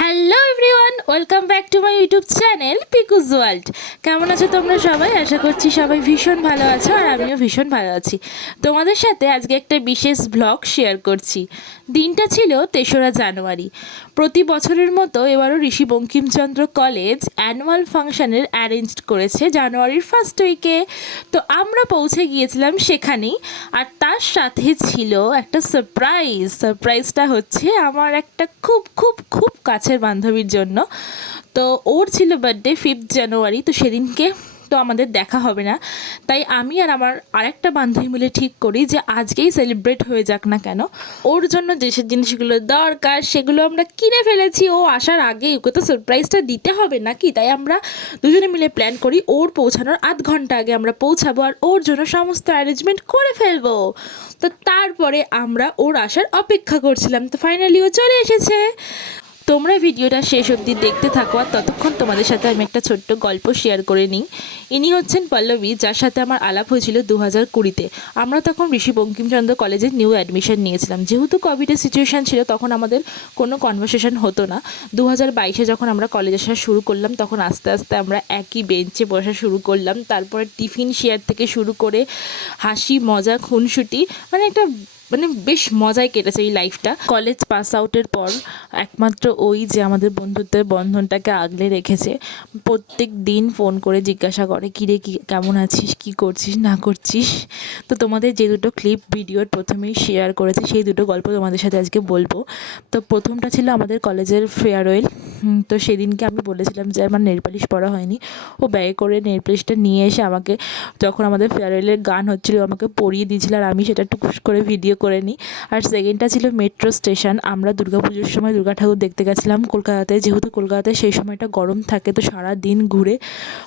Hello everyone, welcome back to my YouTube channel Piku's world. কেমন আছো তোমরা সবাই? আশা করছি সবাই ভীষণ ভালো আছো, আর আমিও ভীষণ ভালো আছি। তোমাদের সাথে আজকে একটা বিশেষ ব্লগ শেয়ার করছি। দিনটা ছিল 3রা জানুয়ারি। প্রতি বছরের মতো এবারও ঋষি বঙ্কিমচন্দ্র কলেজ অ্যানুয়াল ফাংশনের অ্যারেঞ্জ করেছে জানুয়ারির ফার্স্ট উইকে। তো আমরা পৌঁছে গিয়েছিলাম সেখানেই, আর তার সাথে ছিল একটা সারপ্রাইজটা হচ্ছে আমার একটা খুব খুব খুব কাছের বান্ধবীর জন্য। তো ওর ছিল বার্থডে 5 জানুয়ারি, তো সেদিনকে তো আমাদের দেখা হবে না, তাই আমি আর আমার আরেকটা বান্ধবী মিলে ঠিক করি যে আজকেই সেলিব্রেট হয়ে যাক না কেন। ওর জন্য যেসব জিনিসগুলো দরকার সেগুলো আমরা কিনে ফেলেছি। ও আসার আগেই ওকে তো সারপ্রাইজটা দিতে হবে নাকি, তাই আমরা দুজনে মিলে প্ল্যান করি ওর পৌঁছানোর আধ ঘন্টা আগে আমরা পৌঁছাবো আর ওর জন্য সমস্ত অ্যারেঞ্জমেন্ট করে ফেলবো। তো তারপরে আমরা ওর আসার অপেক্ষা করছিলাম, তো ফাইনালি ও চলে এসেছে। তোমরা ভিডিওটা শেষ অবধি দেখতে থাকো, আর ততক্ষণ তোমাদের সাথে আমি একটা ছোট্ট গল্প শেয়ার করে নিই। ইনি হচ্ছেন পল্লবী, যার সাথে আমার আলাপ হয়েছিল 2020-তে। আমরা তখন ঋষি বঙ্কিমচন্দ্র কলেজে নিউ অ্যাডমিশন নিয়েছিলাম। যেহেতু কোভিডের সিচুয়েশান ছিল তখন আমাদের কোনো কনভারসেশন হতো না। 2022-এ যখন আমরা কলেজ আসা শুরু করলাম তখন আস্তে আস্তে আমরা একই বেঞ্চে বসা শুরু করলাম। তারপরে টিফিন শেয়ার থেকে শুরু করে হাসি মজা খুনসুটি, মানে বেশ মজায় কেটেছে এই লাইফটা। কলেজ পাস আউটের পর একমাত্র ওই যে আমাদের বন্ধুত্বের বন্ধনটাকে আগলে রেখেছে। প্রত্যেক দিন ফোন করে জিজ্ঞাসা করে কিরে কি কেমন আছিস, কি করছিস না করছিস। তো তোমাদের যে দুটো ক্লিপ ভিডিওর প্রথমেই শেয়ার করেছে সেই দুটো গল্প তোমাদের সাথে আজকে বলবো। তো প্রথমটা ছিল আমাদের কলেজের ফেয়ারওয়েল। তো সেদিনকে আমি বলেছিলাম যে আমার নেল পালিশ পরা হয়নি। ও ব্যাগে করে নেল পালিশটা নিয়ে এসে আমাকে, যখন আমাদের ফেয়ারওয়েলের গান হচ্ছিলো, আমাকে পরিয়ে দিয়েছিল, আর আমি সেটা টুকুস করে ভিডিও করে নিই। আর সেকেন্ডটা ছিল মেট্রো স্টেশন। আমরা দুর্গাপুজোর সময় দুর্গা ঠাকুর দেখতে গেছিলাম কলকাতাতে। যেহেতু কলকাতায় সেই সময়টা গরম থাকে, তো সারা দিন ঘুরে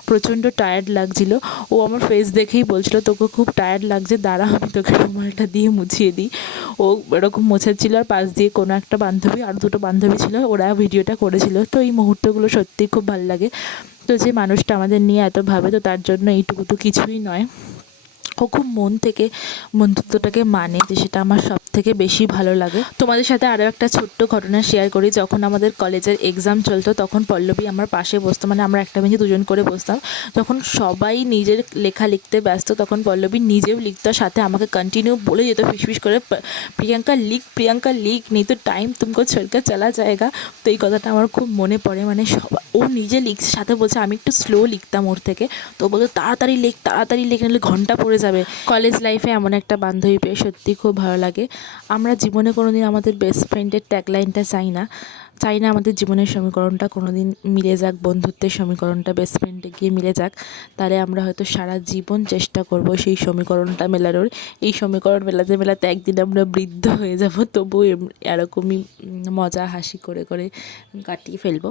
প্রচণ্ড টায়ার্ড লাগছিল। ও আমার ফেস দেখেই বলছিল তোকে খুব টায়ার্ড লাগছে, দাঁড়া আমি তোকে রুমালটা দিয়ে মুছিয়ে দিই। ও এরকম মোছাচ্ছিল, আর পাশ দিয়ে কোনো একটা বান্ধবী, আর দুটো বান্ধবী ছিল, ওরা ভিডিওটা করেছিল। তো এই মুহূর্তগুলো সত্যিই খুব ভালো লাগে। তো যে মানুষটা আমাদের নিয়ে এত ভাবে, তো তার জন্য এইটুকু তো কিছুই নয়। ও খুব মন থেকে বন্ধুত্বটাকে মানে, যে সেটা আমার সব থেকে বেশি ভালো লাগে। তোমাদের সাথে আরও একটা ছোট্ট ঘটনা শেয়ার করি। যখন আমাদের কলেজের এক্সাম চলতো তখন পল্লবী আমার পাশে বসতো, মানে আমরা একটা বেঞ্চে দুজন করে বসতাম। যখন সবাই নিজের লেখা লিখতে ব্যস্ত তখন পল্লবী নিজেও লিখতো, সাথে আমাকে কন্টিনিউ বলে যেত ফিসফিস করে, প্রিয়াঙ্কা লিখ নেই তো টাইম তুমকো ছোড়कर চলা যায়গা। তো এই কথাটা আমার খুব মনে পড়ে। মানে ও নিজে লিখছে, সাথে বলছে আমি একটু স্লো লিখতাম ওর থেকে, তো বলতো তাড়াতাড়ি লিখ নাহলে ঘন্টা পড়ে যাবে। কলেজ লাইফে এমন একটা বান্ধবী পেয়ে সত্যি খুব ভালো লাগে। আমরা জীবনে কোনো দিন আমাদের বেস্ট ফ্রেন্ডের ট্যাগলাইনটা চাই না আমাদের জীবনের সমীকরণটা কোনো দিন মিলে যাক, বন্ধুত্বের সমীকরণটা বেস্ট ফ্রেন্ডে গিয়ে মিলে যাক। তাহলে আমরা হয়তো সারা জীবন চেষ্টা করব সেই সমীকরণটা মেলানোর। এই সমীকরণ মেলাতে মেলাতে একদিন আমরা বৃদ্ধ হয়ে যাব, তবুও এরকমই মজা হাসি করে করে কাটিয়ে ফেলবো।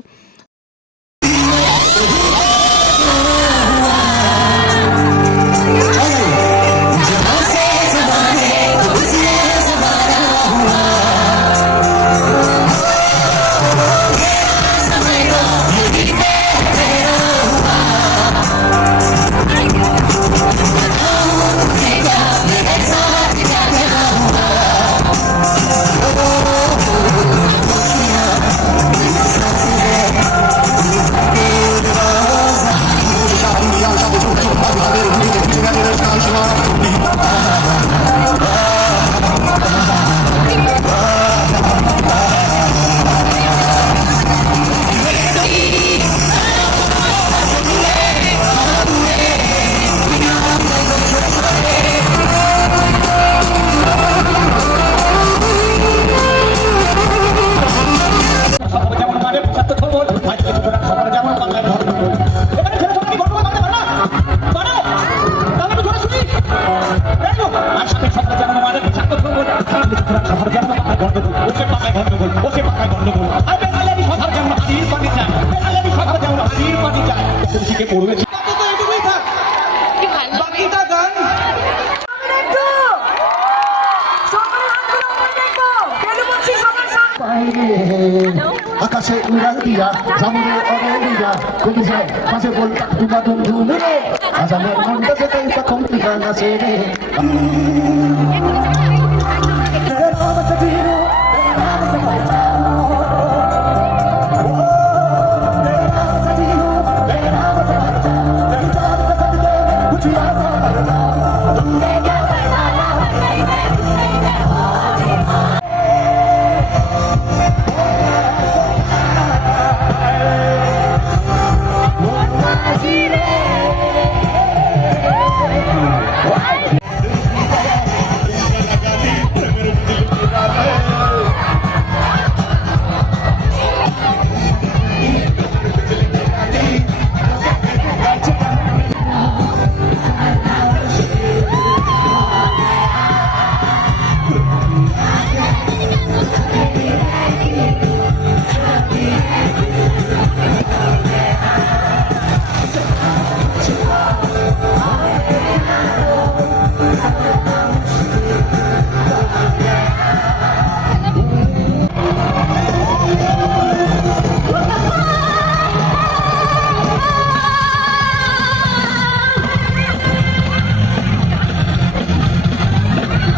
আকাশে উড়াল দিয়া সামনে অরে দিয়া কবিছে পাশে বল তুকা বন্ধু রে আজ আমার মনটা যে তাই প্রথম ঠিকানা আছে রে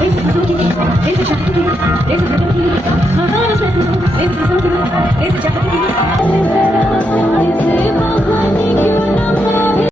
Esse